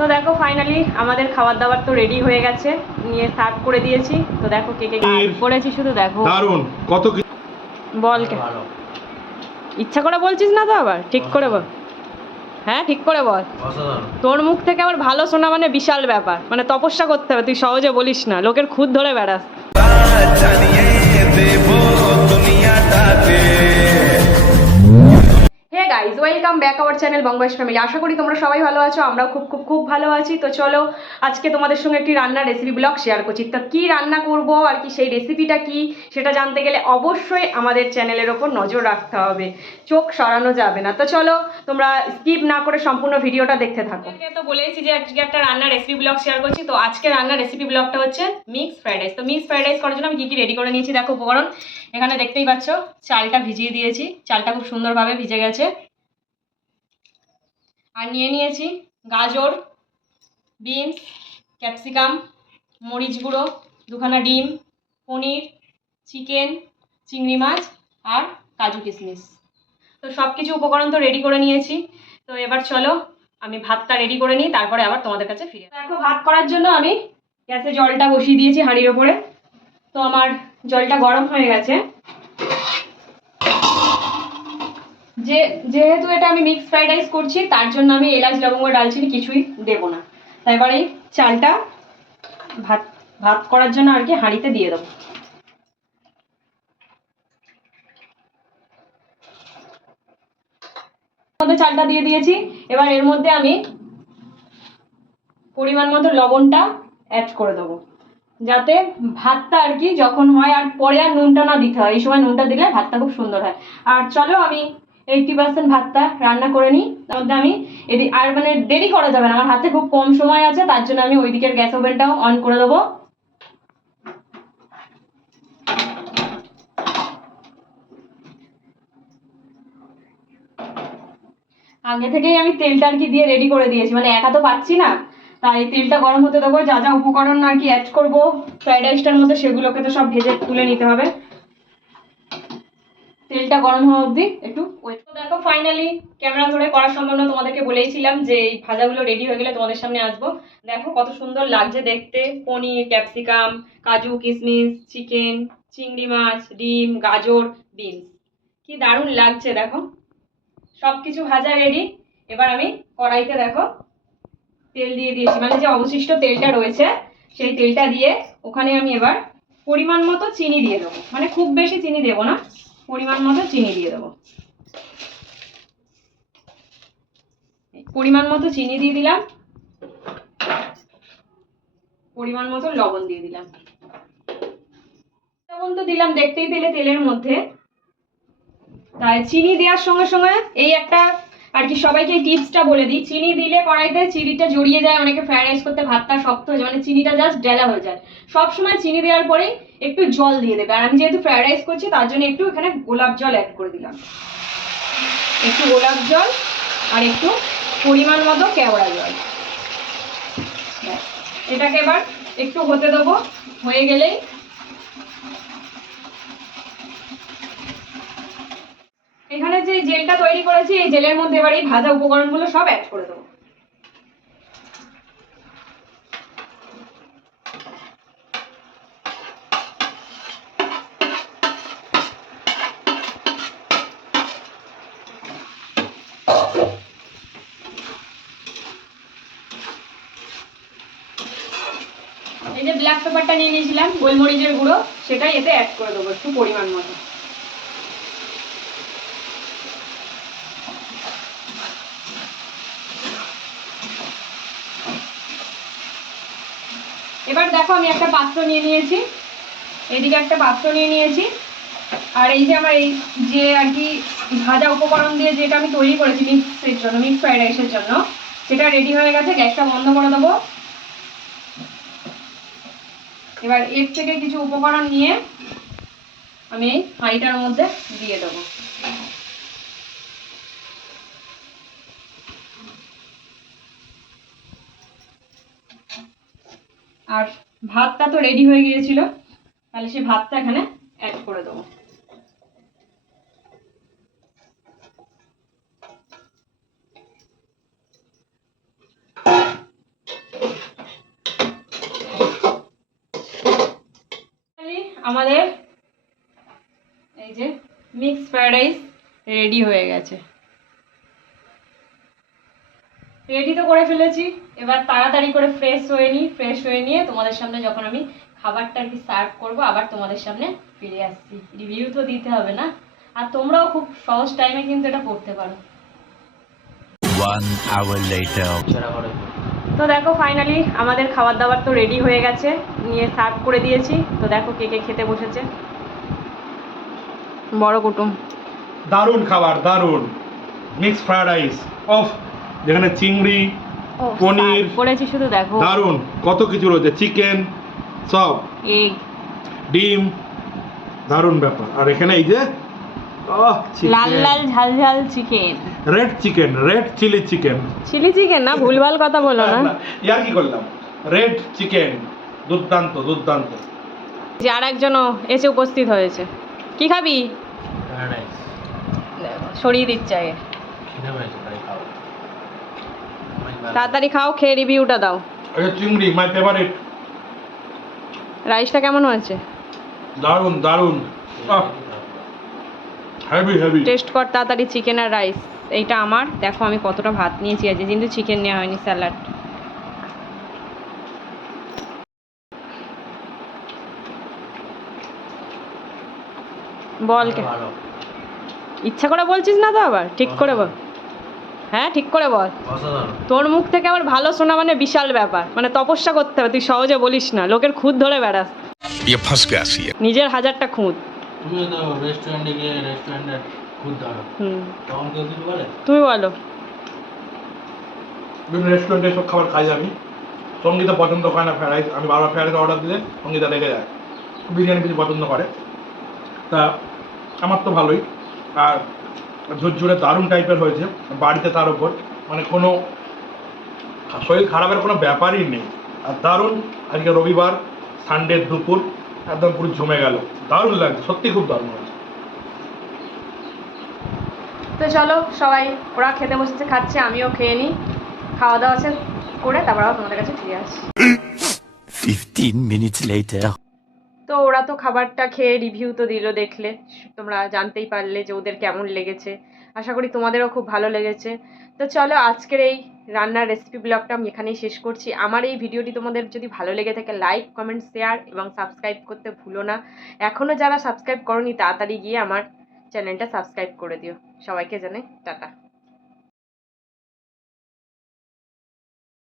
তো দেখো ফাইনালি আমাদের খাবার দাবার তো রেডি হয়ে গেছে, নিয়ে সার্ভ করে দিয়েছি। তো দেখো কে কে করেছি, শুধু দেখো। দারুন, কত বল কে ইচ্ছা করে বলছিস না তো, আবার ঠিক করে বল। হ্যাঁ ঠিক করে বল। তোর মুখ থেকে আবার ভালো শোনা মানে বিশাল ব্যাপার, মানে তপস্যা করতে হবে, তুই সহজে বলিস না, লোকের খুদ ধরে বেড়াস। Hey guys, welcome back our channel Bangabas family. আশা করি তোমরা সবাই ভালো আছো, আমরাও খুব খুব খুব ভালো আছি। তো চলো আজকে তোমাদের সঙ্গে একটি রান্নার রেসিপি ব্লগ শেয়ার করছি। তো কী রান্না করব আর কি, সেই রেসিপিটা কি সেটা জানতে গেলে অবশ্যই আমাদের চ্যানেলের ওপর নজর রাখতে হবে, চোখ সরানো যাবে না। তো চলো তোমরা স্কিপ না করে সম্পূর্ণ ভিডিওটা দেখতে থাকো। তো বলেছি যে আজকে একটা রান্নার রেসিপি ব্লগ শেয়ার করছি। তো আজকে রান্নার রেসিপি ব্লগটা হচ্ছে মিক্স ফ্রাইড রাইস। তো মিক্স ফ্রাইড রাইস করার জন্য আমি কী কী রেডি করে নিয়েছি দেখো উপকরণ। এখানে দেখতেই পাচ্ছ চালটা ভিজিয়ে দিয়েছি, চালটা খুব সুন্দরভাবে ভিজে গেছে। আর নিয়ে নিয়েছি গাজর, বিনস, ক্যাপসিকাম, মরিচ গুঁড়ো, দুখানা ডিম, পনির, চিকেন, চিংড়ি মাছ আর কাজু কিশমিশ। তো সব কিছু উপকরণ তো রেডি করে নিয়েছি। তো এবার চলো আমি ভাতটা রেডি করে নিই, তারপরে আবার তোমাদের কাছে ফিরে। দেখো ভাত করার জন্য আমি গ্যাসে জলটা বসিয়ে দিয়েছি হাঁড়ির ওপরে। তো আমার জলটা গরম হয়ে গেছে। যেহেতু এটা আমি মিক্স ফ্রাইড রাইস করছি, তার জন্য আমি এলাচ লবঙ্গ ডালচিনি কিছুই দেবো না। তাই এবার এই চালটা ভাত ভাত করার জন্য আর কি হাঁড়িতে দিয়ে দেবো। মধ্যে চালটা দিয়ে দিয়েছি। এবার এর মধ্যে আমি পরিমাণ মতো লবণটা অ্যাড করে দেবো, যাতে ভাতটা আর কি যখন হয় আর পরে আর নুনটা না দিতে হয়, এই সময় নুনটা দিলে ভাতটা খুব সুন্দর হয়। আর চলো আমি 80% ভাতটা রান্না করে নিই। তার মধ্যে আমি এদিকে আর মানে দেরি করা যাবে না, আমার হাতে খুব কম সময় আছে, তার জন্য আমি ওই দিকের গ্যাস ওভেনটাও অন করে দেবো। আগে থেকেই আমি তেলটা আর কি দিয়ে রেডি করে দিয়েছি, মানে একা তো পাচ্ছি না, তাই তেলটা গরম হতে দেবো। যা যা উপকরণ আর কি অ্যাড করবো ফ্রাইড রাইসটার মধ্যে, সেগুলোকে তো সব ভেজে তুলে নিতে হবে। তেলটা গরম হওয়া অবধি একটু ওয়েট। তো দেখো ফাইনালি ক্যামেরা ধরে করা সম্ভব না, তোমাদেরকে বলেইছিলাম যে এই ভাজাগুলো রেডি হয়ে গেলে তোমাদের সামনে আসবো। দেখো কত সুন্দর লাগছে দেখতে, পনির, ক্যাপসিকাম, কাজু কিশমিশ, চিকেন, চিংড়ি মাছ, ডিম, গাজর, বিনস, কি দারুণ লাগছে দেখো। সব কিছু ভাজা রেডি। এবার আমি কড়াইতে দেখো তেল দিয়ে দিয়েছি, মানে যে অবশিষ্ট তেলটা রয়েছে সেই তেলটা দিয়ে ওখানে আমি এবার পরিমাণ মতো চিনি দিয়ে দেবো, মানে খুব বেশি চিনি দেবো না, পরিমাণ মতো চিনি দিয়ে দেবো। পরিমাণ মতো চিনি দিয়ে দিলাম, পরিমাণ মতো লবণ দিয়ে দিলাম। লবণ তো দিলাম দেখতেই পেলে তেলের মধ্যে। তাই চিনি দেওয়ার সঙ্গে সঙ্গে এই একটা আর কি সবাইকে এই টিপসটা বলে দিই, চিনি দিলে কড়াইতে চিনিটা জড়িয়ে যায়, অনেকে ফ্রাইড রাইস করতে ভাতটা শক্ত হয়ে যায়, মানে চিনিটা জাস্ট ডেলা হয়ে যায়। সবসময় চিনি দেওয়ার পরেই একটু জল দিয়ে দেবে। আর আমি যেহেতু ফ্রাইড রাইস করছি তার জন্য একটু এখানে গোলাপ জল অ্যাড করে দিলাম, একটু গোলাপ জল আর একটু পরিমাণ মতো কেওড়া জল। এটাকে এবার একটু হতে দেবো, হয়ে গেলেই এখানে যে জেলটা তৈরি করেছি এই জেলের মধ্যে এবার এই ভাজা উপকরণগুলো সব অ্যাড করে দেবো। এই যে ব্ল্যাক পেপারটা নিয়ে নিয়েছিলাম গোলমরিচের গুঁড়ো, সেটাই এতে অ্যাড করে দেবো একটু পরিমাণ মতো। এবার দেখো আমি একটা পাত্র নিয়ে নিয়েছি, এইদিকে একটা পাত্র নিয়ে নিয়েছি। আর এই যে আমার এই যে আর কি ভাজা উপকরণ দিয়ে যেটা আমি তৈরি করেছি মিক্সের জন্য, মিক্স ফ্রাইড রাইসের জন্য, সেটা রেডি হয়ে গেছে। গ্যাসটা বন্ধ করে দেবো। এবার এর থেকে কিছু উপকরণ নিয়ে আমি এই হাঁড়িটার মধ্যে দিয়ে দেবো। আর ভাতটা তো রেডি হয়ে গিয়েছিল, তাহলে সেই ভাতটা এখানে অ্যাড করে দেবো। আমাদের এই যে মিক্স ফ্রাইড রাইস রেডি হয়ে গেছে। রেডি তো করে ফেলেছি, এবার তাড়াতাড়ি করে ফ্রেশ হয়ে নিয়ে তোমাদের সামনে যখন আমি খাবারটা আর কি সার্ভ করবো আবার তোমাদের সামনে ফিরে আসছি। রিভিউ তো দিতে হবে না, আর তোমরাও খুব সহজ টাইমে কিন্তু এটা করতে পারো। 1 hour later. তো দেখো ফাইনালি আমাদের খাবার দাবার তো রেডি হয়ে গেছে, নিয়ে সার্ভ করে দিয়েছি। তো দেখো কে কে খেতে বসেছে, বড় কুটুম। দারুণ খাবার, দারুণ মিক্স ফ্রাইড রাইস অফ, যেখানে চিংড়ি, পনির করেছি শুধু দেখো, দারুণ কত কিছু রয়েছে, চিকেন, সব এগ, ডিম, দারুণ ব্যাপার। আর এখানে এই যে লাল লাল ঝাল ঝাল chicken, red chicken, red chilli chicken, chilli chicken না, ভুলভাল কথা বলো না। ইয়ার কি করলাম, রেড চিকেন, দুর্দান্ত দুর্দান্ত। যে আর একজনও এসে উপস্থিত হয়েছে। কি খাবি? সরিয়ে দিচ্ছে আগে, তাড়াতাড়ি খাও, খেয়ে রিভিউটা দাও। আচ্ছা, চিংড়ি মাই ফেভারিট। রাইসটা কেমন হয়েছে? দারুণ দারুণ, হেভি হেভি। টেস্ট কর তাড়াতাড়ি চিকেন আর রাইস। এইটা আমার, দেখো আমি কতটা ভাত নিয়েছি আজকে, কিন্তু চিকেন নেওয়া হয়নি, স্যালাড। বল কে, ইচ্ছা করে বলছিস না তো, আবার ঠিক করে বল। হ্যাঁ ঠিক করে বল, তোর মুখ থেকে আবার ভালো শোনা মানে বিশাল ব্যাপার, মানে তপস্যা করতে হবে, তুই সহজে বলিস না, লোকের খুঁত ধরে বেড়াস, ये फंस गया सी है। নিজের হাজারটা খুঁত। তুমি তো রেস্টুরেন্টে গিয়ে রেস্টুরেন্টের খুদ ধরো, তখন কেউ কিছু বলে? তুমি বলো। বিভিন্ন রেস্টুরেন্টে সব খাবার খাই আমি। সঙ্গীতা পছন্দ করে না ফ্রাইড রাইস, আমি বারবার ফ্রাইড রাইস অর্ডার দিলে সঙ্গীতা রেগে যায়, বিরিয়ানি কিছু পছন্দ করে। তা আমার তো ভালোই, আর ঝুরঝুরে দারুণ টাইপের হয়েছে বাড়িতে, তার উপর মানে কোনো শরীর খারাপের কোনো ব্যাপারই নেই। আর দারুণ, আজকে রবিবার, সানডের দুপুর একদম পুরো জমে গেল, দারুণ লাগছে, সত্যি খুব দারুণ হয়েছে। তো চলো সবাই, ওরা খেতে বসেছে, খাচ্ছে, আমিও খেয়ে নিই, খাওয়া দাওয়া শেষ করে তারপর আবার তোমাদের কাছে ফিরে আসি। 15 minutes later. তো ওরা তো খাবারটা খেয়ে রিভিউ তো দিল, দেখলে তোমরা জানতেই পারলে যে ওদের কেমন লেগেছে। আশা করি তোমাদেরও খুব ভালো লেগেছে। তো চলো আজকের এই রান্নার রেসিপি ব্লগটা আমি এখানেই শেষ করছি। আমার এই ভিডিওটি তোমাদের যদি ভালো লেগে থাকে লাইক, কমেন্ট, শেয়ার এবং সাবস্ক্রাইব করতে ভুলো না। এখনও যারা সাবস্ক্রাইব করোনি তাড়াতাড়ি গিয়ে আমার চ্যানেলটা সাবস্ক্রাইব করে দিও। সবাইকে জানাই টাটা।